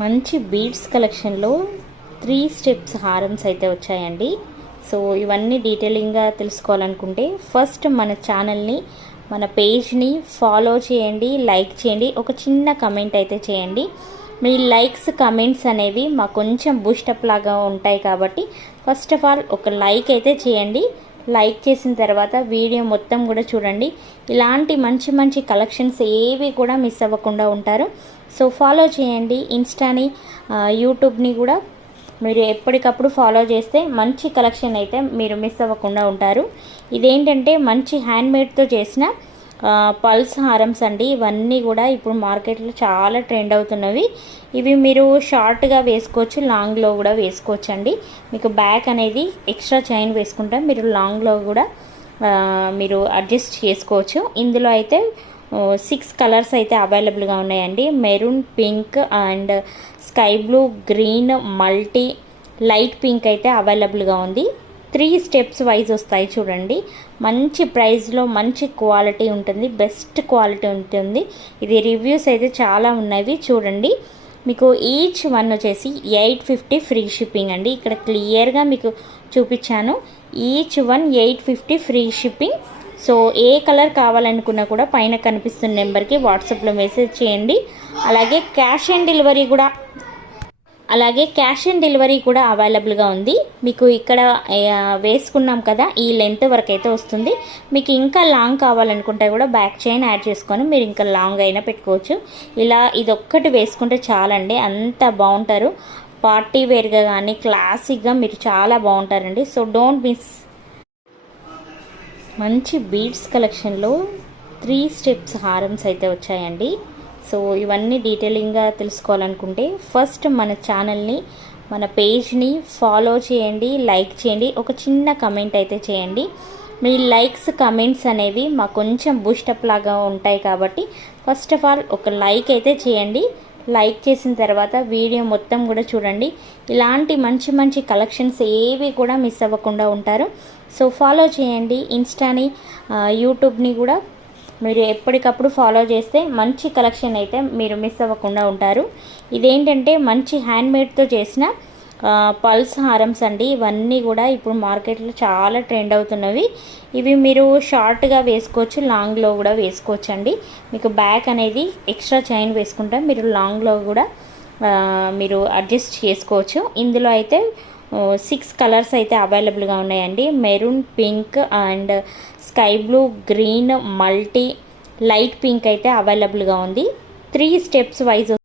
మంచి బీడ్స్ కలెక్షన్లో 3 స్టెప్స్ హారమ్స్ అయితే వచ్చాయండి. సో ఇవన్నీ డీటెయిలింగ్గా తెలుసుకోవాలనుకుంటే ఫస్ట్ మన ఛానల్ని, మన పేజ్ని ఫాలో చేయండి, లైక్ చేయండి, ఒక చిన్న కమెంట్ అయితే చేయండి. మీ లైక్స్ కమెంట్స్ అనేవి మాకు కొంచెం బూస్టప్ లాగా ఉంటాయి కాబట్టి ఫస్ట్ ఆఫ్ ఆల్ ఒక లైక్ అయితే చేయండి. లైక్ చేసిన తర్వాత వీడియో మొత్తం కూడా చూడండి. ఇలాంటి మంచి మంచి కలెక్షన్స్ ఏవి కూడా మిస్ అవ్వకుండా ఉంటారు. సో ఫాలో చేయండి. ఇన్స్టాని, యూట్యూబ్ని కూడా మీరు ఎప్పటికప్పుడు ఫాలో చేస్తే మంచి కలెక్షన్ అయితే మీరు మిస్ అవ్వకుండా ఉంటారు. ఇదేంటంటే మంచి హ్యాండ్మేడ్తో చేసిన పల్స్ హారమ్స్ అండి. ఇవన్నీ కూడా ఇప్పుడు మార్కెట్లో చాలా ట్రెండ్ అవుతున్నవి. ఇవి మీరు షార్ట్గా వేసుకోవచ్చు, లాంగ్లో కూడా వేసుకోవచ్చు అండి. మీకు బ్యాక్ అనేది ఎక్స్ట్రా చైన్ వేసుకుంటే మీరు లాంగ్లో కూడా మీరు అడ్జస్ట్ చేసుకోవచ్చు. ఇందులో అయితే 6 కలర్స్ అయితే అవైలబుల్గా ఉన్నాయండి. Maroon, pink and sky blue, green, multi, light pink అయితే అవైలబుల్గా ఉంది. 3 స్టెప్స్ వైజ్ వస్తాయి చూడండి. మంచి ప్రైస్లో మంచి క్వాలిటీ ఉంటుంది, బెస్ట్ క్వాలిటీ ఉంటుంది. ఇది రివ్యూస్ అయితే చాలా ఉన్నవి చూడండి. మీకు ఈచ్ వన్ వచ్చేసి 850 ఫ్రీ షిప్పింగ్ అండి. ఇక్కడ క్లియర్గా మీకు చూపించాను. Each one 850 free shipping. So ఏ కలర్ కావాలనుకున్నా కూడా పైన కనిపిస్తున్న నెంబర్కి వాట్సాప్లో మెసేజ్ చేయండి. అలాగే క్యాష్ ఆన్ డెలివరీ కూడా అవైలబుల్గా ఉంది. మీకు ఇక్కడ వేసుకున్నాం కదా, ఈ లెంత్ వరకు అయితే వస్తుంది. మీకు ఇంకా లాంగ్ కావాలనుకుంటే కూడా బ్యాక్ చైన్ యాడ్ చేసుకొని మీరు ఇంకా లాంగ్ అయినా పెట్టుకోవచ్చు. ఇలా ఇదొక్కటి వేసుకుంటే చాలండి, అంత బాగుంటారు. పార్టీ వేర్గా కానీ క్లాసిక్గా మీరు చాలా బాగుంటారండి. So don't miss. మంచి బీడ్స్ కలెక్షన్లో 3 స్టెప్స్ హారమ్స్ అయితే వచ్చాయండి. సో ఇవన్నీ డీటెయిలింగ్గా తెలుసుకోవాలనుకుంటే ఫస్ట్ మన ఛానల్ని, మన పేజ్ని ఫాలో చేయండి, లైక్ చేయండి, ఒక చిన్న కమెంట్ అయితే చేయండి. మీ లైక్స్ కమెంట్స్ అనేవి మాకు కొంచెం బూస్టప్ లాగా ఉంటాయి కాబట్టి ఫస్ట్ ఆఫ్ ఆల్ ఒక లైక్ అయితే చేయండి. లైక్ చేసిన తర్వాత వీడియో మొత్తం కూడా చూడండి. ఇలాంటి మంచి మంచి కలెక్షన్స్ ఏవి కూడా మిస్ అవ్వకుండా ఉంటారు. సో ఫాలో చేయండి. ఇన్స్టాని, యూట్యూబ్ని కూడా మీరు ఎప్పటికప్పుడు ఫాలో చేస్తే మంచి కలెక్షన్ అయితే మీరు మిస్ అవ్వకుండా ఉంటారు. ఇదేంటంటే మంచి హ్యాండ్మేడ్తో చేసిన పల్స్ హారమ్స్ అండి. ఇవన్నీ కూడా ఇప్పుడు మార్కెట్లో చాలా ట్రెండ్ అవుతున్నవి. ఇవి మీరు షార్ట్గా వేసుకోవచ్చు, లాంగ్లో కూడా వేసుకోవచ్చు అండి. మీకు బ్యాక్ అనేది ఎక్స్ట్రా చైన్ వేసుకుంటే మీరు లాంగ్లో కూడా మీరు అడ్జస్ట్ చేసుకోవచ్చు. ఇందులో అయితే 6 కలర్స్ అయితే అవైలబుల్గా ఉన్నాయండి. Maroon, pink and sky blue, green, multi, light pink అయితే అవైలబుల్గా ఉంది. 3 స్టెప్స్ వైజ్